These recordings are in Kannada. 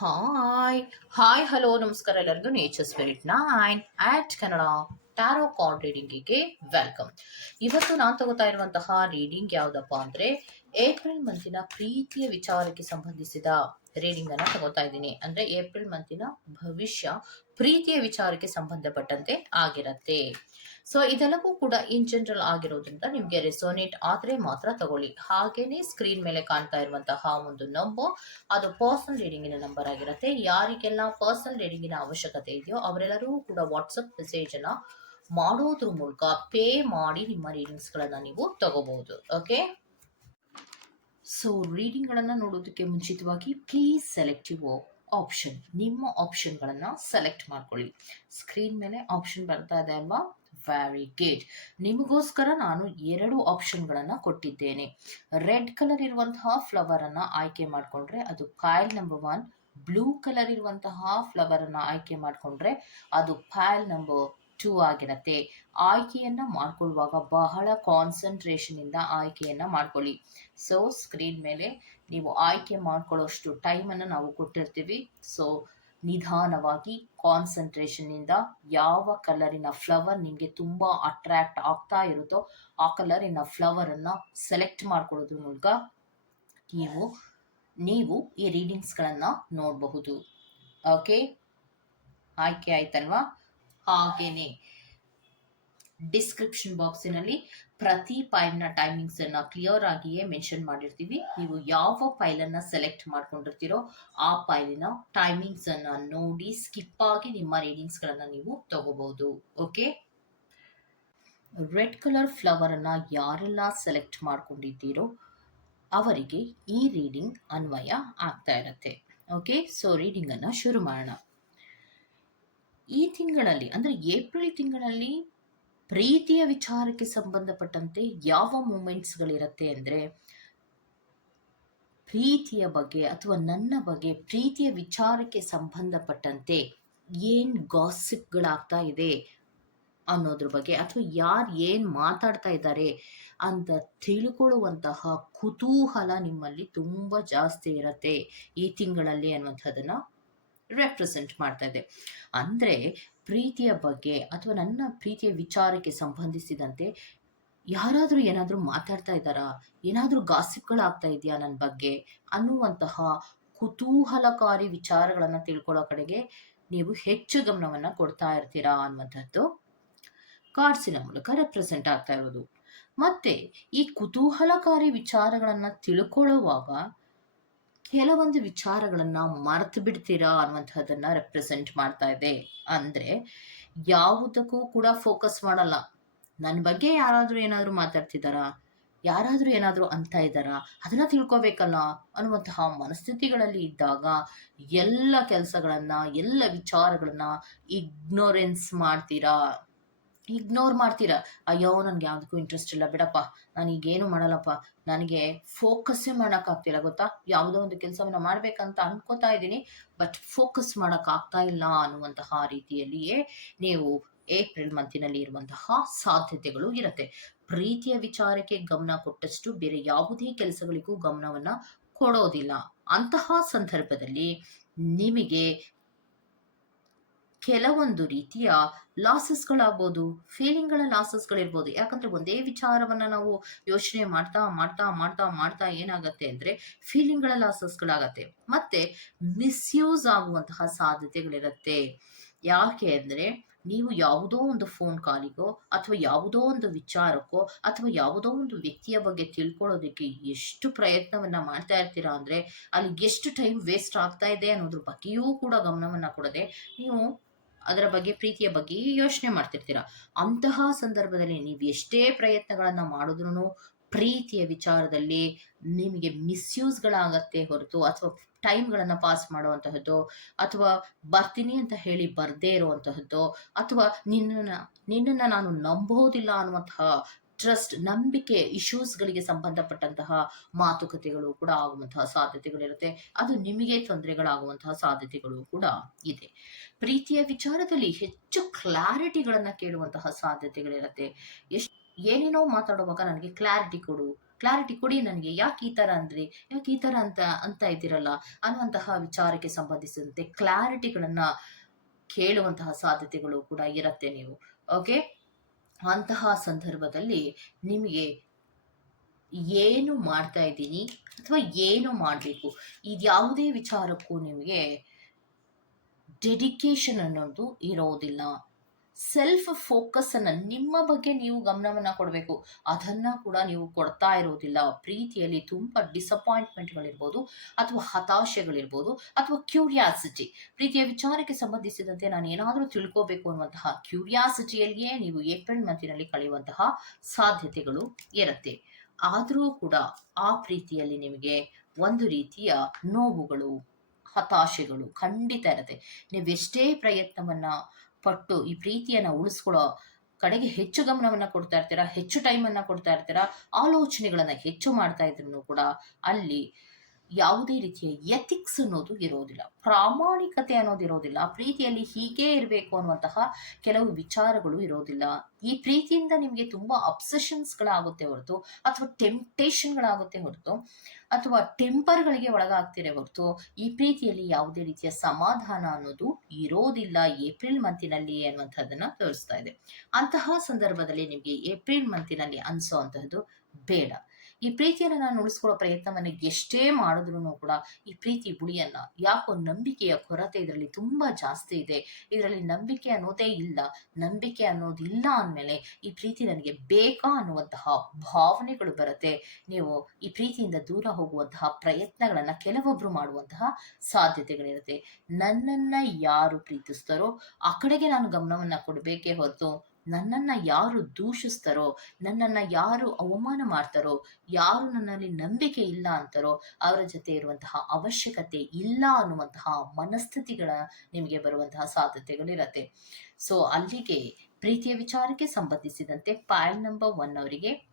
ಹಾಯ್ ಹಾಯ್ ಹಲೋ ನಮಸ್ಕಾರ ಎಲ್ಲರಿಗೂ. Nature spirit nine at Kannada tarot card ರೀಡಿಂಗಿಗೆ welcome ಇವತ್ತು ನಾನು ತಗೋತಾ ಇರುವಂತಹ ರೀಡಿಂಗ್ ಯಾವುದಪ್ಪ ಅಂದ್ರೆ ಏಪ್ರಿಲ್ ಮಂತಿನ ಪ್ರೀತಿಯ ವಿಚಾರಕ್ಕೆ ಸಂಬಂಧಿಸಿದ ರೀಡಿಂಗ್ ಅನ್ನ ತಗೋತಾ ಇದ್ದೀನಿ. ಅಂದ್ರೆ ಏಪ್ರಿಲ್ ಮಂತಿನ ಭವಿಷ್ಯ ಪ್ರೀತಿಯ ವಿಚಾರಕ್ಕೆ ಸಂಬಂಧಪಟ್ಟಂತೆ ಆಗಿರತ್ತೆ. ಸೊ ಇದೆಲ್ಲವೂ ಕೂಡ ಇನ್ ಜನರಲ್ ಆಗಿರೋದ್ರಿಂದ ನಿಮ್ಗೆ ರೆಸೋನೇಟ್ ಆದ್ರೆ ಮಾತ್ರ ತಗೊಳ್ಳಿ. ಹಾಗೇನೆ ಸ್ಕ್ರೀನ್ ಮೇಲೆ ಕಾಣ್ತಾ ಇರುವಂತಹ ಒಂದು ನಂಬರ್ ಅದು ಪರ್ಸನಲ್ ರೀಡಿಂಗಿನ ನಂಬರ್ ಆಗಿರುತ್ತೆ. ಯಾರಿಗೆಲ್ಲ ಪರ್ಸನಲ್ ರೀಡಿಂಗಿನ ಅವಶ್ಯಕತೆ ಇದೆಯೋ ಅವರೆಲ್ಲರೂ ಕೂಡ ವಾಟ್ಸಪ್ ಮೆಸೇಜ್ ಅನ್ನ ಮಾಡೋದ್ರ ಮೂಲಕ ಪೇ ಮಾಡಿ ನಿಮ್ಮ ರೀಡಿಂಗ್ಸ್ ಗಳನ್ನ ನೀವು ತಗೋಬಹುದು. ಓಕೆ ಸೊ ರೀಡಿಂಗ್ ಗಳನ್ನ ನೋಡೋದಕ್ಕೆ ಮುಂಚಿತವಾಗಿ ಪ್ಲೀಸ್ ಸೆಲೆಕ್ಟಿವ್ ಆಪ್ಷನ್ ನಿಮ್ಮ ಆಪ್ಷನ್ಗಳನ್ನು ಸೆಲೆಕ್ಟ್ ಮಾಡ್ಕೊಳ್ಳಿ. ಸ್ಕ್ರೀನ್ ಮೇಲೆ ಆಪ್ಷನ್ ಬರ್ತಾ ಇದೆ ಅಲ್ವಾ? ವೆರಿ ಗೇಟ್ ನಿಮಗೋಸ್ಕರ ನಾನು ಎರಡು ಆಪ್ಷನ್ಗಳನ್ನು ಕೊಟ್ಟಿದ್ದೇನೆ. ರೆಡ್ ಕಲರ್ ಇರುವಂತಹ ಫ್ಲವರ್ ಅನ್ನ ಆಯ್ಕೆ ಮಾಡಿಕೊಂಡ್ರೆ ಅದು pile number one blue colour ಇರುವಂತಹ ಫ್ಲವರ್ ಅನ್ನ ಆಯ್ಕೆ ಮಾಡಿಕೊಂಡ್ರೆ ಅದು ಫೈಲ್ ನಂಬರ್ ಟೂ ಆಗಿರತ್ತೆ. ಆಯ್ಕೆಯನ್ನ ಮಾಡ್ಕೊಳ್ಳುವಾಗ ಬಹಳ ಕಾನ್ಸಂಟ್ರೇಷನ್ ಇಂದ ಆಯ್ಕೆಯನ್ನ ಮಾಡ್ಕೊಳ್ಳಿ. ಸೊ ಸ್ಕ್ರೀನ್ ಮೇಲೆ ನೀವು ಆಯ್ಕೆ ಮಾಡ್ಕೊಳ್ಳೋಷ್ಟು ಟೈಮನ್ನು ನಾವು ಕೊಟ್ಟಿರ್ತೀವಿ. ಸೊ ನಿಧಾನವಾಗಿ ಕಾನ್ಸಂಟ್ರೇಷನ್ ಇಂದ ಯಾವ ಕಲರಿನ ಫ್ಲವರ್ ನಿಮಗೆ ತುಂಬಾ ಅಟ್ರಾಕ್ಟ್ ಆಗ್ತಾ ಇರುತ್ತೋ ಆ ಕಲರಿನ ಫ್ಲವರ್ ಅನ್ನ ಸೆಲೆಕ್ಟ್ ಮಾಡ್ಕೊಳ್ಳೋದ್ರ ಮೂಲಕ ನೀವು ನೀವು ಈ ರೀಡಿಂಗ್ಸ್ಗಳನ್ನು ನೋಡಬಹುದು. ಓಕೆ ಆಯ್ಕೆ ಆಯ್ತಲ್ವಾ? ಹಾಗೇನೆ ಡಿಸ್ಕ್ರಿಪ್ಷನ್ ಬಾಕ್ಸಿನಲ್ಲಿ ಪ್ರತಿ ಫೈಲ್ನ ಟೈಮಿಂಗ್ಸ್ ಅನ್ನ ಕ್ಲಿಯರ್ ಆಗಿಯೇ ಮೆನ್ಷನ್ ಮಾಡಿರ್ತೀವಿ. ನೀವು ಯಾವ ಫೈಲ್ ಅನ್ನ ಸೆಲೆಕ್ಟ್ ಮಾಡ್ಕೊಂಡಿರ್ತೀರೋ ಆ ಫೈಲಿನ ಟೈಮಿಂಗ್ಸ್ ಅನ್ನ ನೋಡಿ ಸ್ಕಿಪ್ ಆಗಿ ನಿಮ್ಮ ರೀಡಿಂಗ್ಸ್ ಗಳನ್ನ ನೀವು ತಗೋಬಹುದು. ಓಕೆ ರೆಡ್ ಕಲರ್ ಫ್ಲವರ್ ಅನ್ನ ಯಾರೆಲ್ಲ ಸೆಲೆಕ್ಟ್ ಮಾಡ್ಕೊಂಡಿದ್ದೀರೋ ಅವರಿಗೆ ಈ ರೀಡಿಂಗ್ ಅನ್ವಯ ಆಗ್ತಾ ಇರತ್ತೆ. ಓಕೆ ಸೊ ರೀಡಿಂಗ್ ಅನ್ನ ಶುರು ಮಾಡೋಣ. ಈ ತಿಂಗಳಲ್ಲಿ, ಅಂದ್ರೆ ಏಪ್ರಿಲ್ ತಿಂಗಳಲ್ಲಿ ಪ್ರೀತಿಯ ವಿಚಾರಕ್ಕೆ ಸಂಬಂಧಪಟ್ಟಂತೆ ಯಾವ ಮೂಮೆಂಟ್ಸ್ಗಳಿರತ್ತೆ ಅಂದರೆ ಪ್ರೀತಿಯ ಬಗ್ಗೆ ಅಥವಾ ನನ್ನ ಬಗ್ಗೆ ಪ್ರೀತಿಯ ವಿಚಾರಕ್ಕೆ ಸಂಬಂಧಪಟ್ಟಂತೆ ಏನು ಗಾಸಿಪ್ಗಳಾಗ್ತಾ ಇದೆ ಅನ್ನೋದ್ರ ಬಗ್ಗೆ ಅಥವಾ ಯಾರು ಏನು ಮಾತಾಡ್ತಾ ಇದ್ದಾರೆ ಅಂತ ತಿಳ್ಕೊಳ್ಳುವಂತಹ ಕುತೂಹಲ ನಿಮ್ಮಲ್ಲಿ ತುಂಬ ಜಾಸ್ತಿ ಇರತ್ತೆ ಈ ತಿಂಗಳಲ್ಲಿ ಅನ್ನುವಂಥದ್ದನ್ನ ರೆಪ್ರೆಸೆಂಟ್ ಮಾಡ್ತಾ ಇದೆ. ಅಂದರೆ ಪ್ರೀತಿಯ ಬಗ್ಗೆ ಅಥವಾ ನನ್ನ ಪ್ರೀತಿಯ ವಿಚಾರಕ್ಕೆ ಸಂಬಂಧಿಸಿದಂತೆ ಯಾರಾದರೂ ಏನಾದರೂ ಮಾತಾಡ್ತಾ ಇದ್ದಾರಾ? ಏನಾದರೂ ಗಾಸಿಪ್ಗಳಾಗ್ತಾ ಇದೆಯಾ ನನ್ನ ಬಗ್ಗೆ? ಅನ್ನುವಂತಹ ಕುತೂಹಲಕಾರಿ ವಿಚಾರಗಳನ್ನು ತಿಳ್ಕೊಳ್ಳೋ ಕಡೆಗೆ ನೀವು ಹೆಚ್ಚು ಗಮನವನ್ನು ಕೊಡ್ತಾ ಇರ್ತೀರಾ ಅನ್ನುವಂಥದ್ದು ಕಾರ್ಡ್ಸಿನ ಮೂಲಕ ರೆಪ್ರೆಸೆಂಟ್ ಆಗ್ತಾ ಇರೋದು. ಮತ್ತೆ ಈ ಕುತೂಹಲಕಾರಿ ವಿಚಾರಗಳನ್ನು ತಿಳ್ಕೊಳ್ಳುವಾಗ ಕೆಲವೊಂದು ವಿಚಾರಗಳನ್ನ ಮರೆತು ಬಿಡ್ತೀರಾ ಅನ್ನುವಂತಹದನ್ನ ರೆಪ್ರೆಸೆಂಟ್ ಮಾಡ್ತಾ ಇದೆ. ಅಂದ್ರೆ ಯಾವುದಕ್ಕೂ ಕೂಡ ಫೋಕಸ್ ಮಾಡಲ್ಲ. ನನ್ನ ಬಗ್ಗೆ ಯಾರಾದರೂ ಏನಾದರೂ ಮಾತಾಡ್ತಿದ್ದಾರಾ ಯಾರಾದರೂ ಏನಾದರೂ ಅಂತ ಇದ್ದಾರಾ ಅದನ್ನ ತಿಳ್ಕೊಬೇಕಲ್ಲ ಅನ್ನುವಂತಹ ಮನಸ್ಥಿತಿಗಳಲ್ಲಿ ಇದ್ದಾಗ ಎಲ್ಲ ಕೆಲಸಗಳನ್ನ, ಎಲ್ಲ ವಿಚಾರಗಳನ್ನ ಇಗ್ನೋರೆನ್ಸ್ ಮಾಡ್ತೀರಾ? ಇಗ್ನೋರ್ ಮಾಡ್ತೀರಾ? ಅಯ್ಯೋ, ನನ್ಗೆ ಯಾವ್ದಕ್ಕೂ ಇಂಟ್ರೆಸ್ಟ್ ಇಲ್ಲ. ಬಿಡಪ್ಪ ನಾನೀಗೇನು ಮಾಡಲ್ಲಪ್ಪ. ನನಗೆ ಫೋಕಸ್ಸೇ ಮಾಡೋಕ್ಕಾಗ್ತಿಲ್ಲ ಗೊತ್ತಾ? ಯಾವುದೋ ಒಂದು ಕೆಲಸವನ್ನ ಮಾಡ್ಬೇಕಂತ ಅನ್ಕೋತಾ ಇದ್ದೀನಿ ಬಟ್ ಫೋಕಸ್ ಮಾಡೋಕ್ಕಾಗ್ತಾ ಇಲ್ಲ ಅನ್ನುವಂತಹ ರೀತಿಯಲ್ಲಿಯೇ ನೀವು ಏಪ್ರಿಲ್ ಮಂತಿನಲ್ಲಿ ಇರುವಂತಹ ಸಾಧ್ಯತೆಗಳು ಇರುತ್ತೆ. ಪ್ರೀತಿಯ ವಿಚಾರಕ್ಕೆ ಗಮನ ಕೊಟ್ಟಷ್ಟು ಬೇರೆ ಯಾವುದೇ ಕೆಲಸಗಳಿಗೂ ಗಮನವನ್ನ ಕೊಡೋದಿಲ್ಲ. ಅಂತಹ ಸಂದರ್ಭದಲ್ಲಿ ನಿಮಗೆ ಕೆಲವೊಂದು ರೀತಿಯ ಲಾಸಸ್ಗಳಾಗ್ಬೋದು ಫೀಲಿಂಗ್ಗಳ ಲಾಸಸ್ಗಳಿರ್ಬೋದು ಯಾಕಂದ್ರೆ ಒಂದೇ ವಿಚಾರವನ್ನ ನಾವು ಯೋಚನೆ ಮಾಡ್ತಾ ಮಾಡ್ತಾ ಮಾಡ್ತಾ ಮಾಡ್ತಾ ಏನಾಗತ್ತೆ ಅಂದ್ರೆ ಫೀಲಿಂಗ್ಗಳ ಲಾಸಸ್ಗಳಾಗತ್ತೆ ಮತ್ತೆ ಮಿಸ್ಯೂಸ್ ಆಗುವಂತಹ ಸಾಧ್ಯತೆಗಳಿರುತ್ತೆ. ಯಾಕೆ ಅಂದ್ರೆ ನೀವು ಯಾವುದೋ ಒಂದು ಫೋನ್ ಕಾಲಿಗೋ ಅಥವಾ ಯಾವುದೋ ಒಂದು ವಿಚಾರಕ್ಕೋ, ಅಥವಾ ಯಾವುದೋ ಒಂದು ವ್ಯಕ್ತಿಯ ಬಗ್ಗೆ ತಿಳ್ಕೊಳ್ಳೋದಕ್ಕೆ ಎಷ್ಟು ಪ್ರಯತ್ನವನ್ನ ಮಾಡ್ತಾ ಇರ್ತೀರಾ ಅಂದ್ರೆ ಅಲ್ಲಿ ಎಷ್ಟು ಟೈಮ್ ವೇಸ್ಟ್ ಆಗ್ತಾ ಇದೆ ಅನ್ನೋದ್ರ ಬಗ್ಗೆಯೂ ಕೂಡ ಗಮನವನ್ನ ಕೊಡದೆ ನೀವು ಅದರ ಬಗ್ಗೆ, ಪ್ರೀತಿಯ ಬಗ್ಗೆ ಯೋಚನೆ ಮಾಡ್ತಿರ್ತೀರ? ಅಂತಹ ಸಂದರ್ಭದಲ್ಲಿ ನೀವು ಎಷ್ಟೇ ಪ್ರಯತ್ನಗಳನ್ನ ಮಾಡಿದ್ರು ಪ್ರೀತಿಯ ವಿಚಾರದಲ್ಲಿ ನಿಮಗೆ ಮಿಸ್ಯೂಸ್ಗಳಾಗತ್ತೆ ಹೊರತು ಅಥವಾ ಟೈಮ್ಗಳನ್ನು ಪಾಸ್ ಮಾಡುವಂತಹದ್ದು ಅಥವಾ ಬರ್ತೀನಿ ಅಂತ ಹೇಳಿ ಬರ್ದೇ ಇರುವಂತಹದ್ದು ಅಥವಾ ನಿನ್ನನ್ನು ನಿನ್ನನ್ನು ನಾನು ನಂಬೋದಿಲ್ಲ ಅನ್ನುವಂತಹ ಟ್ರಸ್ಟ್ ನಂಬಿಕೆ ಇಶ್ಯೂಸ್ಗಳಿಗೆ ಸಂಬಂಧಪಟ್ಟಂತಹ ಮಾತುಕತೆಗಳು ಕೂಡ ಆಗುವಂತಹ ಸಾಧ್ಯತೆಗಳಿರುತ್ತೆ. ಅದು ನಿಮಗೆ ತೊಂದರೆಗಳಾಗುವಂತಹ ಸಾಧ್ಯತೆಗಳು ಕೂಡ ಇದೆ. ಪ್ರೀತಿಯ ವಿಚಾರದಲ್ಲಿ ಹೆಚ್ಚು ಕ್ಲಾರಿಟಿಗಳನ್ನ ಕೇಳುವಂತಹ ಸಾಧ್ಯತೆಗಳಿರುತ್ತೆ. ಎಷ್ಟು ಏನೇನೋ ಮಾತಾಡುವಾಗ ನನಗೆ ಕ್ಲಾರಿಟಿ ಕೊಡು ಕ್ಲಾರಿಟಿ ಕೊಡಿ ನನಗೆ. ಯಾಕೆ ಈ ಥರ ಅಂದ್ರಿ, ಯಾಕೆ ಈ ಥರ ಅಂತ ಅಂತ ಇದ್ದೀರಲ್ಲ? ಅನ್ನುವಂತಹ ವಿಚಾರಕ್ಕೆ ಸಂಬಂಧಿಸಿದಂತೆ ಕ್ಲಾರಿಟಿಗಳನ್ನು ಕೇಳುವಂತಹ ಸಾಧ್ಯತೆಗಳು ಕೂಡ ಇರುತ್ತೆ ನೀವು. ಓಕೆ ಅಂತಹ ಸಂದರ್ಭದಲ್ಲಿ ನಿಮಗೆ ಏನು ಮಾಡ್ತಾ ಇದ್ದೀನಿ ಅಥವಾ ಏನು ಮಾಡಬೇಕು? ಇದ್ಯಾವುದೇ ವಿಚಾರಕ್ಕೂ ನಿಮಗೆ ಡೆಡಿಕೇಶನ್ ಅನ್ನೋದು ಇರೋದಿಲ್ಲ. ಸೆಲ್ಫ್ ಫೋಕಸ್ ಅನ್ನ ನಿಮ್ಮ ಬಗ್ಗೆ ನೀವು ಗಮನವನ್ನ ಕೊಡಬೇಕು. ಅದನ್ನ ಕೂಡ ನೀವು ಕೊಡ್ತಾ ಇರೋದಿಲ್ಲ. ಪ್ರೀತಿಯಲ್ಲಿ ತುಂಬಾ ಡಿಸಪಾಯಿಂಟ್ಮೆಂಟ್ಗಳಿರ್ಬೋದು ಅಥವಾ ಹತಾಶೆಗಳಿರ್ಬೋದು ಅಥವಾ ಕ್ಯೂರಿಯಾಸಿಟಿ ಪ್ರೀತಿಯ ವಿಚಾರಕ್ಕೆ ಸಂಬಂಧಿಸಿದಂತೆ ನಾನು ಏನಾದರೂ ತಿಳ್ಕೋಬೇಕು ಅನ್ನುವಂತಹ ಕ್ಯೂರಿಯಾಸಿಟಿಯಲ್ಲಿಯೇ ನೀವು ಏಪ್ರಿಲ್ ಮಂತಿನಲ್ಲಿ ಕಳೆಯುವಂತಹ ಸಾಧ್ಯತೆಗಳು ಇರುತ್ತೆ. ಆದರೂ ಕೂಡ ಆ ಪ್ರೀತಿಯಲ್ಲಿ ನಿಮಗೆ ಒಂದು ರೀತಿಯ ನೋವುಗಳು, ಹತಾಶೆಗಳು ಖಂಡಿತ ಇರುತ್ತೆ. ನೀವೆಷ್ಟೇ ಪ್ರಯತ್ನವನ್ನ ಪಟ್ಟು, ಈ ಪ್ರೀತಿಯನ್ನ ಉಳಿಸ್ಕೊಳ್ಳೋ ಕಡೆಗೆ ಹೆಚ್ಚು ಗಮನವನ್ನ ಕೊಡ್ತಾ ಇರ್ತೀರಾ, ಹೆಚ್ಚು ಟೈಮ್ ಅನ್ನ ಕೊಡ್ತಾ ಇರ್ತೀರಾ, ಆಲೋಚನೆಗಳನ್ನ ಹೆಚ್ಚು ಮಾಡ್ತಾ ಇದ್ರು ಕೂಡ ಅಲ್ಲಿ ಯಾವುದೇ ರೀತಿಯ ಎಥಿಕ್ಸ್ ಅನ್ನೋದು ಇರೋದಿಲ್ಲ. ಪ್ರಾಮಾಣಿಕತೆ ಅನ್ನೋದು ಇರೋದಿಲ್ಲ. ಪ್ರೀತಿಯಲ್ಲಿ ಹೀಗೆ ಇರಬೇಕು ಅನ್ನುವಂತಹ ಕೆಲವು ವಿಚಾರಗಳು ಇರೋದಿಲ್ಲ. ಈ ಪ್ರೀತಿಯಿಂದ ನಿಮಗೆ ತುಂಬಾ ಅಬ್ಸೆಷನ್ಸ್ಗಳಾಗುತ್ತೆ ಹೊರತು, ಅಥವಾ ಟೆಂಪ್ಟೇಷನ್ಗಳಾಗುತ್ತೆ ಹೊರತು, ಅಥವಾ ಟೆಂಪರ್ಗಳಿಗೆ ಒಳಗಾಗ್ತಿರೋ ಹೊರತು, ಈ ಪ್ರೀತಿಯಲ್ಲಿ ಯಾವುದೇ ರೀತಿಯ ಸಮಾಧಾನ ಅನ್ನೋದು ಇರೋದಿಲ್ಲ ಏಪ್ರಿಲ್ ಮಂತಿನಲ್ಲಿ ಅನ್ನುವಂಥದ್ದನ್ನ ತೋರಿಸ್ತಾ ಇದೆ. ಅಂತಹ ಸಂದರ್ಭದಲ್ಲಿ ನಿಮಗೆ ಏಪ್ರಿಲ್ ಮಂತಿನಲ್ಲಿ ಅನ್ಸೋ ಅಂತಹದ್ದು ಬೇಡ. ಈ ಪ್ರೀತಿಯನ್ನು ನಾನು ಉಳಿಸ್ಕೊಳ್ಳೋ ಪ್ರಯತ್ನವನ್ನು ಎಷ್ಟೇ ಮಾಡಿದ್ರು ಕೂಡ ಈ ಪ್ರೀತಿ ಉಳಿಯಲ್ಲ. ಯಾಕೋ ನಂಬಿಕೆಯ ಕೊರತೆ ಇದರಲ್ಲಿ ತುಂಬಾ ಜಾಸ್ತಿ ಇದೆ. ಇದರಲ್ಲಿ ನಂಬಿಕೆ ಅನ್ನೋದೇ ಇಲ್ಲ. ನಂಬಿಕೆ ಅನ್ನೋದು ಇಲ್ಲ ಅಂದಮೇಲೆ ಈ ಪ್ರೀತಿ ನನಗೆ ಬೇಕಾ ಅನ್ನುವಂತಹ ಭಾವನೆಗಳು ಬರುತ್ತೆ. ನೀವು ಈ ಪ್ರೀತಿಯಿಂದ ದೂರ ಹೋಗುವಂತಹ ಪ್ರಯತ್ನಗಳನ್ನ ಕೆಲವೊಬ್ರು ಮಾಡುವಂತಹ ಸಾಧ್ಯತೆಗಳಿರುತ್ತೆ. ನನ್ನನ್ನ ಯಾರು ಪ್ರೀತಿಸ್ತಾರೋ ಆ ಕಡೆಗೆ ನಾನು ಗಮನವನ್ನ ಕೊಡಬೇಕೇ ಹೊರತು ನನ್ನನ್ನ ಯಾರು ದೂಷಿಸ್ತಾರೋ, ನನ್ನನ್ನ ಯಾರು ಅವಮಾನ ಮಾಡ್ತಾರೋ, ಯಾರು ನನ್ನಲ್ಲಿ ನಂಬಿಕೆ ಇಲ್ಲ ಅಂತಾರೋ, ಅವರ ಜೊತೆ ಇರುವಂತಹ ಅವಶ್ಯಕತೆ ಇಲ್ಲ ಅನ್ನುವಂತಹ ಮನಸ್ಥಿತಿಗಳ ನಿಮಗೆ ಬರುವಂತಹ ಸಾಧ್ಯತೆಗಳಿರತ್ತೆ. ಸೊ ಅಲ್ಲಿಗೆ ಪ್ರೀತಿಯ ವಿಚಾರಕ್ಕೆ ಸಂಬಂಧಿಸಿದಂತೆ ಪಾಯಲ್ ನಂಬರ್ ಒನ್ ಅವರಿಗೆ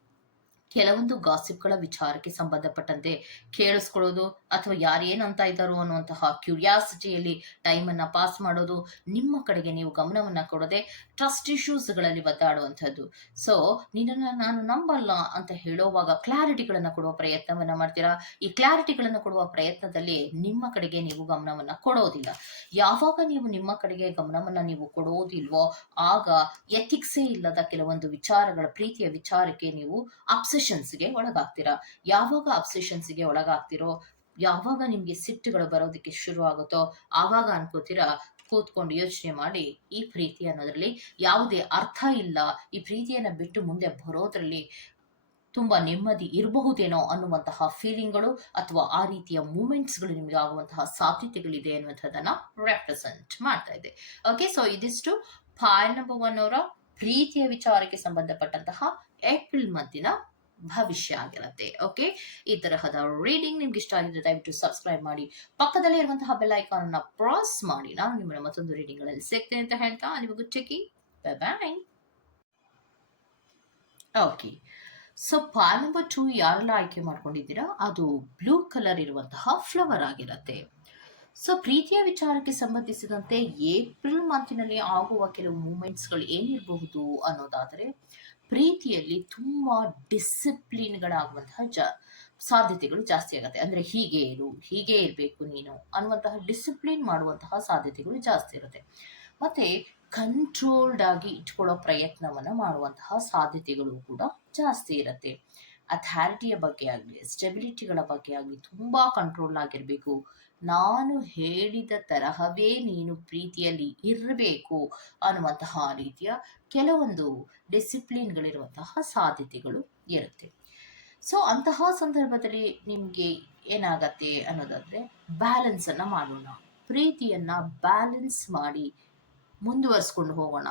ಕೆಲವೊಂದು ಗಾಸಿಪ್ಗಳ ವಿಚಾರಕ್ಕೆ ಸಂಬಂಧಪಟ್ಟಂತೆ ಕೇಳಿಸ್ಕೊಳ್ಳೋದು ಅಥವಾ ಯಾರೇನಂತ ಇದ್ದಾರೋ ಅನ್ನುವಂತಹ ಕ್ಯೂರಿಯಾಸಿಟಿಯಲ್ಲಿ ಟೈಮನ್ನು ಪಾಸ್ ಮಾಡೋದು ನಿಮ್ಮ ಕಡೆಗೆ ನೀವು ಗಮನವನ್ನು ಕೊಡದೆ ಟ್ರಸ್ಟ್ ಇಶ್ಯೂಸ್ಗಳಲ್ಲಿ ಒದ್ದಾಡುವಂಥದ್ದು. ಸೊ ನಿನ್ನನ್ನು ನಾನು ನಂಬಲ್ಲ ಅಂತ ಹೇಳುವಾಗ ಕ್ಲಾರಿಟಿಗಳನ್ನು ಕೊಡುವ ಪ್ರಯತ್ನವನ್ನು ಮಾಡ್ತೀರಾ? ಈ ಕ್ಲಾರಿಟಿಗಳನ್ನು ಕೊಡುವ ಪ್ರಯತ್ನದಲ್ಲಿ ನಿಮ್ಮ ಕಡೆಗೆ ನೀವು ಗಮನವನ್ನು ಕೊಡೋದಿಲ್ಲ. ಯಾವಾಗ ನೀವು ನಿಮ್ಮ ಕಡೆಗೆ ಗಮನವನ್ನು ನೀವು ಕೊಡೋದಿಲ್ವೋ, ಆಗ ಎಥಿಕ್ಸೇ ಇಲ್ಲದ ಕೆಲವೊಂದು ವಿಚಾರಗಳ ಪ್ರೀತಿಯ ವಿಚಾರಕ್ಕೆ ನೀವು ಅಬ್ಸೆಷನ್ಸ್ಗೆ ಒಳಗಾಗ್ತೀರಾ? ಯಾವಾಗ ಅಬ್ಸೆಷನ್ಸ್ಗೆ ಒಳಗಾಗ್ತಿರೋ ಯಾವಾಗ ನಿಮಗೆ ಸಿಟ್ಟುಗಳು ಬರೋದಕ್ಕೆ ಶುರು ಆಗುತ್ತೋ ಆವಾಗ ಅನ್ಕೋತೀರಾ? ಕೂತ್ಕೊಂಡು ಯೋಚನೆ ಮಾಡಿ ಈ ಪ್ರೀತಿ ಅನ್ನೋದ್ರಲ್ಲಿ ಯಾವುದೇ ಅರ್ಥ ಇಲ್ಲ. ಈ ಪ್ರೀತಿಯನ್ನ ಬಿಟ್ಟು ಮುಂದೆ ಬರೋದ್ರಲ್ಲಿ ತುಂಬಾ ನೆಮ್ಮದಿ ಇರಬಹುದೇನೋ ಅನ್ನುವಂತಹ ಫೀಲಿಂಗ್ಗಳು ಅಥವಾ ಆ ರೀತಿಯ ಮೂಮೆಂಟ್ಸ್ಗಳು ನಿಮಗೆ ಆಗುವಂತಹ ಸಾಧ್ಯತೆಗಳಿದೆ ಅನ್ನುವಂಥದ್ದನ್ನ ರೆಪ್ರೆಸೆಂಟ್ ಮಾಡ್ತಾ ಇದೆ. ಓಕೆ ಸೊ ಇದಿಷ್ಟು ಫೈಲ್ ನಂಬರ್ ಒನ್ ಅವರ ಪ್ರೀತಿಯ ವಿಚಾರಕ್ಕೆ ಸಂಬಂಧಪಟ್ಟಂತಹ ಏಪ್ರಿಲ್ ಮಂತಿನ ಭವಿಷ್ಯ ಆಗಿರುತ್ತೆ ಓಕೆ ಈ ತರಹದ ರೀಡಿಂಗ್ ನಿಮ್ಗೆ ಇಷ್ಟ ಆಗಿದ್ರೆ ದಯವಿಟ್ಟು ಸಬ್ಸ್ಕ್ರೈಬ್ ಮಾಡಿ. ಪಕ್ಕದಲ್ಲಿ ಇರುವಂತಹ ಬೆಲ್ ಐಕಾನ್ ಅನ್ನ ಪ್ರಾಸ್ ಮಾಡಿ. ನಾನು ನಿಮ್ಮನ್ನ ಮತ್ತೊಂದು ರೀಡಿಂಗ್ಗಳಲ್ಲಿ ಸಿಗ್ತೇನೆ ಅಂತ ಹೇಳ್ತಾ ನಿಮಗೂ ಚೆಕಿ bye okay so pile number two ಯಾರೆಲ್ಲ ಆಯ್ಕೆ ಮಾಡ್ಕೊಂಡಿದ್ದೀರಾ? ಅದು ಬ್ಲೂ ಕಲರ್ ಇರುವಂತಹ ಫ್ಲವರ್ ಆಗಿರುತ್ತೆ. ಸೊ ಪ್ರೀತಿಯ ವಿಚಾರಕ್ಕೆ ಸಂಬಂಧಿಸಿದಂತೆ ಏಪ್ರಿಲ್ ಮಂತಿನಲ್ಲಿ ಆಗುವ ಕೆಲವು ಮೂಮೆಂಟ್ಸ್ಗಳು ಏನಿರಬಹುದು ಅನ್ನೋದಾದರೆ ಪ್ರೀತಿಯಲ್ಲಿ ತುಂಬ ಡಿಸಿಪ್ಲಿನ್ಗಳಾಗುವಂತಹ ಜ, ಸಾಧ್ಯತೆಗಳು ಜಾಸ್ತಿ ಆಗುತ್ತೆ. ಅಂದರೆ ಹೀಗೆ ಇರು, ಹೀಗೆ ಇರಬೇಕು ನೀನು ಅನ್ನುವಂತಹ ಡಿಸಿಪ್ಲಿನ್ ಮಾಡುವಂತಹ ಸಾಧ್ಯತೆಗಳು ಜಾಸ್ತಿ ಇರುತ್ತೆ. ಮತ್ತೆ ಕಂಟ್ರೋಲ್ಡ್ ಆಗಿ ಇಟ್ಕೊಳ್ಳೋ ಪ್ರಯತ್ನವನ್ನು ಮಾಡುವಂತಹ ಸಾಧ್ಯತೆಗಳು ಕೂಡ ಜಾಸ್ತಿ ಇರುತ್ತೆ. ಅಥಾರಿಟಿಯ ಬಗ್ಗೆ ಆಗಲಿ, ಸ್ಟೆಬಿಲಿಟಿಗಳ ಬಗ್ಗೆ ಆಗಲಿ ತುಂಬ ಕಂಟ್ರೋಲ್ ಆಗಿರಬೇಕು. ನಾನು ಹೇಳಿದ ತರಹವೇ ನೀನು ಪ್ರೀತಿಯಲ್ಲಿ ಇರಬೇಕು ಅನ್ನುವಂತಹ ರೀತಿಯ ಕೆಲವೊಂದು ಡಿಸಿಪ್ಲಿನ್ಗಳಿರುವಂತಹ ಸಾಧ್ಯತೆಗಳು ಇರುತ್ತೆ. ಸೊ ಅಂತಹ ಸಂದರ್ಭದಲ್ಲಿ ನಿಮಗೆ ಏನಾಗತ್ತೆ ಅನ್ನೋದಾದ್ರೆ ಬ್ಯಾಲೆನ್ಸ್ ಅನ್ನ ಮಾಡೋಣ. ಪ್ರೀತಿಯನ್ನ ಬ್ಯಾಲೆನ್ಸ್ ಮಾಡಿ ಮುಂದುವರಿಸ್ಕೊಂಡು ಹೋಗೋಣ.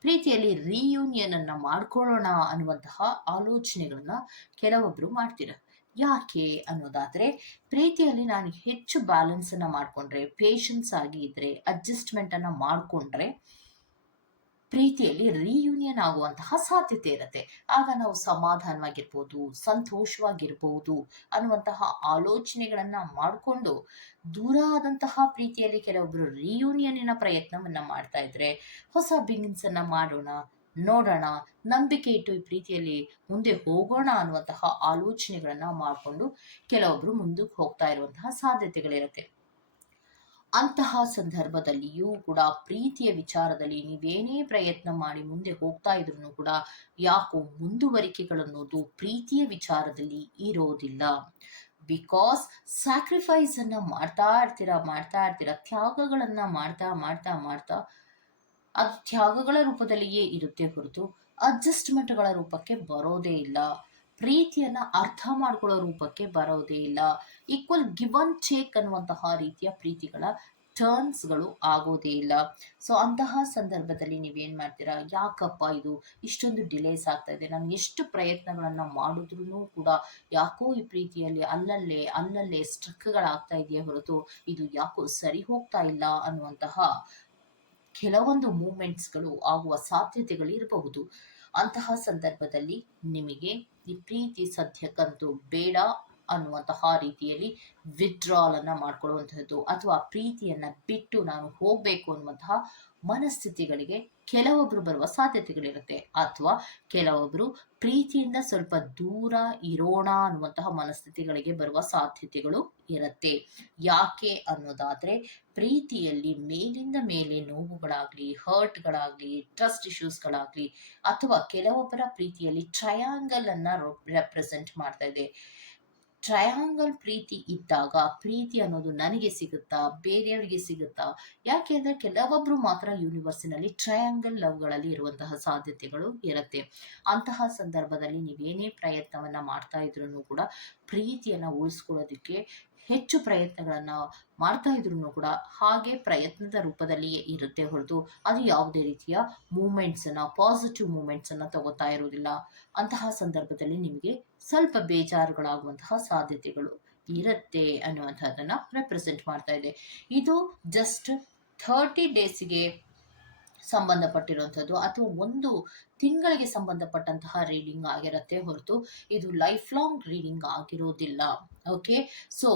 ಪ್ರೀತಿಯಲ್ಲಿ ರೀಯೂನಿಯನ್ ಅನ್ನ ಮಾಡ್ಕೊಳ್ಳೋಣ ಅನ್ನುವಂತಹ ಆಲೋಚನೆಗಳನ್ನ ಕೆಲವೊಬ್ರು ಮಾಡ್ತೀರ. ಯಾಕೆ ಅನ್ನೋದಾದ್ರೆ, ಪ್ರೀತಿಯಲ್ಲಿ ನಾನು ಹೆಚ್ಚು ಬ್ಯಾಲೆನ್ಸ್ ಅನ್ನ ಮಾಡ್ಕೊಂಡ್ರೆ ಪೇಷನ್ಸ್ ಆಗಿ ಇದ್ರೆ ಅಡ್ಜಸ್ಟ್ಮೆಂಟ್ ಅನ್ನ ಮಾಡ್ಕೊಂಡ್ರೆ ಪ್ರೀತಿಯಲ್ಲಿ ರೀಯೂನಿಯನ್ ಆಗುವಂತಹ ಸಾಧ್ಯತೆ ಇರುತ್ತೆ. ಆಗ ನಾವು ಸಮಾಧಾನವಾಗಿರ್ಬೋದು, ಸಂತೋಷವಾಗಿರ್ಬೋದು ಅನ್ನುವಂತಹ ಆಲೋಚನೆಗಳನ್ನ ಮಾಡಿಕೊಂಡು ದೂರ ಆದಂತಹ ಪ್ರೀತಿಯಲ್ಲಿ ಕೆಲವೊಬ್ಬರು ರಿಯೂನಿಯನ್ನಿನ ಪ್ರಯತ್ನವನ್ನ ಮಾಡ್ತಾ ಇದ್ರೆ ಹೊಸ ಅನ್ನ ಮಾಡೋಣ, ನೋಡೋಣ, ನಂಬಿಕೆ ಇಟ್ಟು ಈ ಪ್ರೀತಿಯಲ್ಲಿ ಮುಂದೆ ಹೋಗೋಣ ಅನ್ನುವಂತಹ ಆಲೋಚನೆಗಳನ್ನ ಮಾಡಿಕೊಂಡು ಕೆಲವೊಬ್ರು ಮುಂದಕ್ಕೆ ಹೋಗ್ತಾ ಇರುವಂತಹ ಸಾಧ್ಯತೆಗಳಿರುತ್ತೆ. ಅಂತಹ ಸಂದರ್ಭದಲ್ಲಿಯೂ ಕೂಡ ಪ್ರೀತಿಯ ವಿಚಾರದಲ್ಲಿ ನೀವೇನೇ ಪ್ರಯತ್ನ ಮಾಡಿ ಮುಂದೆ ಹೋಗ್ತಾ ಇದ್ರು ಕೂಡ ಯಾಕೋ ಮುಂದುವರಿಕೆಗಳನ್ನೋದು ಪ್ರೀತಿಯ ವಿಚಾರದಲ್ಲಿ ಇರೋದಿಲ್ಲ. ಬಿಕಾಸ್ ಸ್ಯಾಕ್ರಿಫೈಸ್ ಅನ್ನ ಮಾಡ್ತಾ ಇರ್ತೀರಾ ಮಾಡ್ತಾ ಇರ್ತೀರಾ, ತ್ಯಾಗಗಳನ್ನ ಮಾಡ್ತಾ ಮಾಡ್ತಾ ಮಾಡ್ತಾ ಅದು ತ್ಯಾಗಗಳ ರೂಪದಲ್ಲಿಯೇ ಇರುತ್ತೆ ಹೊರತು ಅಡ್ಜಸ್ಟ್ಮೆಂಟ್ಗಳ ರೂಪಕ್ಕೆ ಬರೋದೇ ಇಲ್ಲ. ಪ್ರೀತಿಯನ್ನ ಅರ್ಥ ಮಾಡ್ಕೊಳ್ಳೋ ರೂಪಕ್ಕೆ ಬರೋದೇ ಇಲ್ಲ. ಈಕ್ವಲ್ ಗಿವ್ ಅಂಡ್ ಟೇಕ್ ಅನ್ನುವಂತಹ ರೀತಿಯ ಪ್ರೀತಿಗಳ ಟರ್ನ್ಸ್ಗಳು ಆಗೋದೇ ಇಲ್ಲ. ಸೊ ಅಂತಹ ಸಂದರ್ಭದಲ್ಲಿ ನೀವೇನ್ ಮಾಡ್ತೀರಾ? ಯಾಕಪ್ಪ ಇದು ಇಷ್ಟೊಂದು ಡಿಲೇಸ್ ಆಗ್ತಾ ಇದೆ? ನಾನು ಎಷ್ಟು ಪ್ರಯತ್ನಗಳನ್ನ ಮಾಡಿದ್ರು ಕೂಡ ಯಾಕೋ ಈ ಪ್ರೀತಿಯಲ್ಲಿ ಅಲ್ಲಲ್ಲೇ ಅಲ್ಲಲ್ಲೇ ಸ್ಟ್ರಕ್ಗಳಾಗ್ತಾ ಇದೆಯೇ ಹೊರತು ಇದು ಯಾಕೋ ಸರಿ ಹೋಗ್ತಾ ಇಲ್ಲ ಅನ್ನುವಂತಹ ಕೆಲವೊಂದು ಮೂಮೆಂಟ್ಸ್ಗಳು ಆಗುವ ಸಾಧ್ಯತೆಗಳು ಇರಬಹುದು ಅಂತಹ ಸಂದರ್ಭದಲ್ಲಿ ನಿಮಗೆ ಈ ಪ್ರೀತಿ ಸದ್ಯಕ್ಕಂತೂ ಬೇಡ. ಅನ್ನುವಂತಹ ರೀತಿಯಲ್ಲಿ ವಿಡ್ರಾಲ್ ಅನ್ನ ಮಾಡ್ಕೊಳ್ಳುವಂತಹದ್ದು ಅಥವಾ ಪ್ರೀತಿಯನ್ನ ಬಿಟ್ಟು ನಾನು ಹೋಗ್ಬೇಕು ಅನ್ನುವಂತಹ ಮನಸ್ಥಿತಿಗಳಿಗೆ ಕೆಲವೊಬ್ರು ಬರುವ ಸಾಧ್ಯತೆಗಳಿರುತ್ತೆ. ಅಥವಾ ಕೆಲವೊಬ್ರು ಪ್ರೀತಿಯಿಂದ ಸ್ವಲ್ಪ ದೂರ ಇರೋಣ ಅನ್ನುವಂತಹ ಮನಸ್ಥಿತಿಗಳಿಗೆ ಬರುವ ಸಾಧ್ಯತೆಗಳು ಇರುತ್ತೆ. ಯಾಕೆ ಅನ್ನೋದಾದ್ರೆ ಪ್ರೀತಿಯಲ್ಲಿ ಮೇಲಿಂದ ಮೇಲೆ ನೋವುಗಳಾಗ್ಲಿ ಹರ್ಟ್ಗಳಾಗ್ಲಿ ಟ್ರಸ್ಟ್ ಇಶ್ಯೂಸ್ಗಳಾಗ್ಲಿ ಅಥವಾ ಕೆಲವೊಬ್ಬರ ಪ್ರೀತಿಯಲ್ಲಿ ಟ್ರಯಾಂಗಲ್ ಅನ್ನ ರೆಪ್ರೆಸೆಂಟ್ ಮಾಡ್ತಾ ಇದೆ. ಟ್ರಯಾಂಗಲ್ ಪ್ರೀತಿ ಇದ್ದಾಗ ಪ್ರೀತಿ ಅನ್ನೋದು ನನಗೆ ಸಿಗುತ್ತಾ, ಬೇರೆಯವರಿಗೆ ಸಿಗುತ್ತಾ? ಯಾಕೆಂದ್ರೆ ಕೆಲವೊಬ್ರು ಮಾತ್ರ ಯೂನಿವರ್ಸಿನಲ್ಲಿ ಟ್ರಯಾಂಗಲ್ ಲವ್ಗಳಲ್ಲಿ ಇರುವಂತಹ ಸಾಧ್ಯತೆಗಳು ಇರುತ್ತೆ. ಅಂತಹ ಸಂದರ್ಭದಲ್ಲಿ ನೀವೇನೇ ಪ್ರಯತ್ನವನ್ನ ಮಾಡ್ತಾ ಇದ್ರು ಕೂಡ ಪ್ರೀತಿಯನ್ನ ಉಳಿಸ್ಕೊಳ್ಳೋದಕ್ಕೆ ಹೆಚ್ಚು ಪ್ರಯತ್ನಗಳನ್ನು ಮಾಡ್ತಾ ಇದ್ರು ಕೂಡ ಹಾಗೆ ಪ್ರಯತ್ನದ ರೂಪದಲ್ಲಿಯೇ ಇರುತ್ತೆ ಹೊರತು ಅದು ಯಾವುದೇ ರೀತಿಯ ಮೂಮೆಂಟ್ಸನ್ನು, ಪಾಸಿಟಿವ್ ಮೂಮೆಂಟ್ಸನ್ನು ತಗೋತಾ ಇರೋದಿಲ್ಲ ಅಂತಹ ಸಂದರ್ಭದಲ್ಲಿ ನಿಮಗೆ ಸ್ವಲ್ಪ ಬೇಜಾರುಗಳಾಗುವಂತಹ ಸಾಧ್ಯತೆಗಳು ಇರುತ್ತೆ ಅನ್ನುವಂಥದ್ದನ್ನು ರೆಪ್ರೆಸೆಂಟ್ ಮಾಡ್ತಾ ಇದೆ. ಇದು ಜಸ್ಟ್ ಥರ್ಟಿ ಡೇಸಿಗೆ ಸಂಬಂಧಪಟ್ಟಿರುವಂಥದ್ದು ಅಥವಾ ಒಂದು ತಿಂಗಳಿಗೆ ಸಂಬಂಧಪಟ್ಟಂತಹ ರೀಡಿಂಗ್ ಆಗಿರುತ್ತೆ ಹೊರತು ಇದು ಲೈಫ್ ಲಾಂಗ್ ರೀಡಿಂಗ್ ಆಗಿರೋದಿಲ್ಲ. ಓಕೆ ಸೊ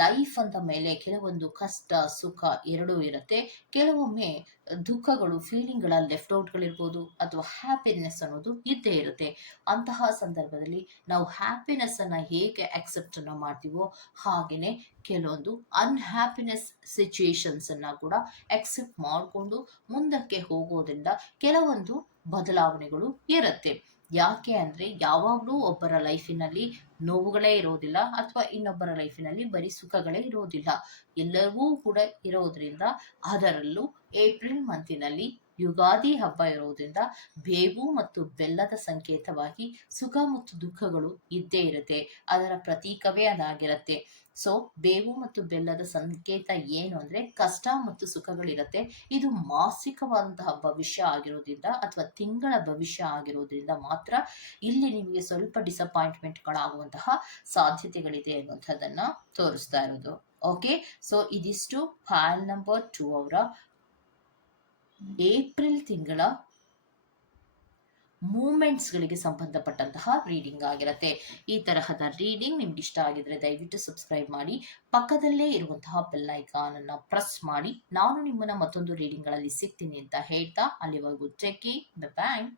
ಲೈಫ್ ಅಂತ ಮೇಲೆ ಕೆಲವೊಂದು ಕಷ್ಟ, ಸುಖ ಎರಡೂ ಇರುತ್ತೆ. ಕೆಲವೊಮ್ಮೆ ದುಃಖಗಳು ಫೀಲಿಂಗ್ಗಳ ಲೆಫ್ಟ್ ಔಟ್ಗಳಿರ್ಬೋದು ಅಥವಾ ಹ್ಯಾಪಿನೆಸ್ ಅನ್ನೋದು ಇದ್ದೇ ಇರುತ್ತೆ. ಅಂತಹ ಸಂದರ್ಭದಲ್ಲಿ ನಾವು ಹ್ಯಾಪಿನೆಸ್ ಅನ್ನ ಹೇಗೆ ಅಕ್ಸೆಪ್ಟ್ ಅನ್ನ ಮಾಡ್ತೀವೋ ಹಾಗೆಯೇ ಕೆಲವೊಂದು ಅನ್ಹ್ಯಾಪಿನೆಸ್ ಸಿಚುಯೇಷನ್ಸ್ ಅನ್ನ ಕೂಡ ಅಕ್ಸೆಪ್ಟ್ ಮಾಡಿಕೊಂಡು ಮುಂದಕ್ಕೆ ಹೋಗೋದ್ರಿಂದ ಕೆಲವೊಂದು ಬದಲಾವಣೆಗಳು ಇರುತ್ತೆ. ಯಾಕೆ ಅಂದರೆ ಯಾವಾಗಲೂ ಒಬ್ಬರ ಲೈಫಿನಲ್ಲಿ ನೋವುಗಳೇ ಇರೋದಿಲ್ಲ ಅಥವಾ ಇನ್ನೊಬ್ಬರ ಲೈಫಿನಲ್ಲಿ ಬರೀ ಸುಖಗಳೇ ಇರೋದಿಲ್ಲ. ಎಲ್ಲವೂ ಕೂಡ ಇರೋದ್ರಿಂದ ಅದರಲ್ಲೂ ಏಪ್ರಿಲ್ ಮಂತಿನಲ್ಲಿ ಯುಗಾದಿ ಹಬ್ಬ ಇರುವುದರಿಂದ ಬೇವು ಮತ್ತು ಬೆಲ್ಲದ ಸಂಕೇತವಾಗಿ ಸುಖ ಮತ್ತು ದುಃಖಗಳು ಇದ್ದೇ ಇರುತ್ತೆ, ಅದರ ಪ್ರತೀಕವೇ ಅದಾಗಿರುತ್ತೆ. ಸೊ ಬೇವು ಮತ್ತು ಬೆಲ್ಲದ ಸಂಕೇತ ಏನು ಅಂದ್ರೆ ಕಷ್ಟ ಮತ್ತು ಸುಖಗಳಿರುತ್ತೆ. ಇದು ಮಾಸಿಕವಾದಂತಹ ಭವಿಷ್ಯ ಆಗಿರೋದ್ರಿಂದ ಅಥವಾ ತಿಂಗಳ ಭವಿಷ್ಯ ಆಗಿರೋದ್ರಿಂದ ಮಾತ್ರ ಇಲ್ಲಿ ನಿಮಗೆ ಸ್ವಲ್ಪ ಡಿಸಪಾಯಿಂಟ್ಮೆಂಟ್ಗಳಾಗುವಂತಹ ಸಾಧ್ಯತೆಗಳಿದೆ ಅನ್ನುವಂಥದ್ದನ್ನ ತೋರಿಸ್ತಾ ಇರೋದು. ಓಕೆ ಸೊ ಇದಿಷ್ಟು ಫೈಲ್ ನಂಬರ್ ಟೂ ಅವರ ಏಪ್ರಿಲ್ ತಿಂಗಳ ಮೂಮೆಂಟ್ಸ್ಗಳಿಗೆ ಸಂಬಂಧಪಟ್ಟಂತಹ ರೀಡಿಂಗ್ ಆಗಿರುತ್ತೆ. ಈ ತರಹದ ರೀಡಿಂಗ್ ನಿಮ್ಗೆ ಇಷ್ಟ ಆಗಿದ್ರೆ ದಯವಿಟ್ಟು ಸಬ್ಸ್ಕ್ರೈಬ್ ಮಾಡಿ, ಪಕ್ಕದಲ್ಲೇ ಇರುವಂತಹ ಬೆಲ್ ಐಕಾನ್ ಅನ್ನ ಪ್ರೆಸ್ ಮಾಡಿ. ನಾನು ನಿಮ್ಮನ್ನ ಮತ್ತೊಂದು ರೀಡಿಂಗ್ಗಳಲ್ಲಿ ಸಿಗ್ತೀನಿ ಅಂತ ಹೇಳ್ತಾ ಅಲ್ಲಿವರೆಗೂ ಚೆಕ್ಕಿ ಬ್ಯಾಂಕ್